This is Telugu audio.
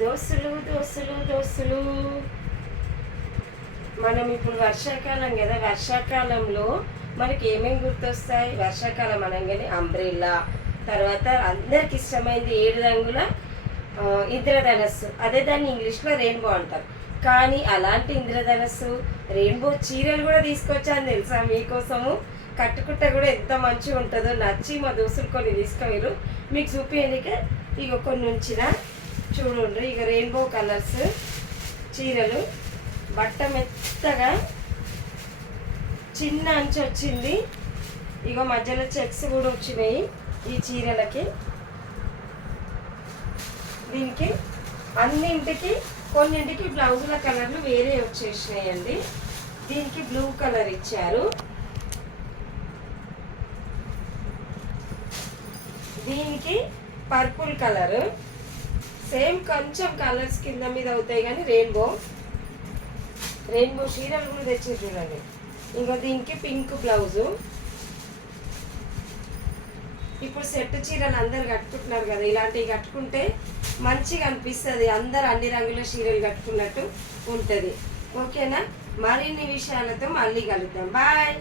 దోస్తులు దోస్తులు దోస్తులు మనం ఇప్పుడు వర్షాకాలం కదా, వర్షాకాలంలో మనకి ఏమేమి గుర్తొస్తాయి? వర్షాకాలం అనగానే అంబ్రెల్లా, తర్వాత అందరికి ఇష్టమైంది 7 రంగుల ఇంద్రధనస్సు. అదే దాన్ని ఇంగ్లీష్లో రెయిన్బో అంటారు. కానీ అలాంటి ఇంద్రధనస్సు రెయిన్బో చీరలు కూడా తీసుకొచ్చాను తెలుసా మీకోసము. కట్టుకుంటే కూడా ఎంత మంచిగా ఉంటుందో, నచ్చి మా దోస్తులు కొన్ని తీసుకెళ్ళరు. మీకు చూపించడానికి ఇక కొన్ని ఉంచిన చూడండి. ఇక రెయిన్బో కలర్స్ చీరలు, బట్ట మెత్తగా చిన్న అంచు వచ్చింది. ఇక మధ్యలో చెక్స్ కూడా వచ్చినాయి ఈ చీరలకి. దీనికి అన్నింటికి కొన్నింటికి బ్లౌజుల కలర్లు వేరే వచ్చేసినాయండి. దీనికి బ్లూ కలర్ ఇచ్చారు, దీనికి పర్పుల్ కలర్. సేమ్ కొంచెం కలర్స్ కింద మీద అవుతాయి కానీ రెయిన్బో చీరలు కూడా తెచ్చి చూడండి. ఇంకా దీనికి పింక్ బ్లౌజు. ఇప్పుడు సెట్ చీరలు అందరు కట్టుకుంటున్నారు కదా, ఇలాంటివి కట్టుకుంటే మంచిగా అనిపిస్తుంది. అందరు అన్ని రంగుల చీరలు కట్టుకున్నట్టు ఉంటుంది. ఓకేనా? మరిన్ని విషయాలతో మళ్ళీ కలుద్దాం. బాయ్.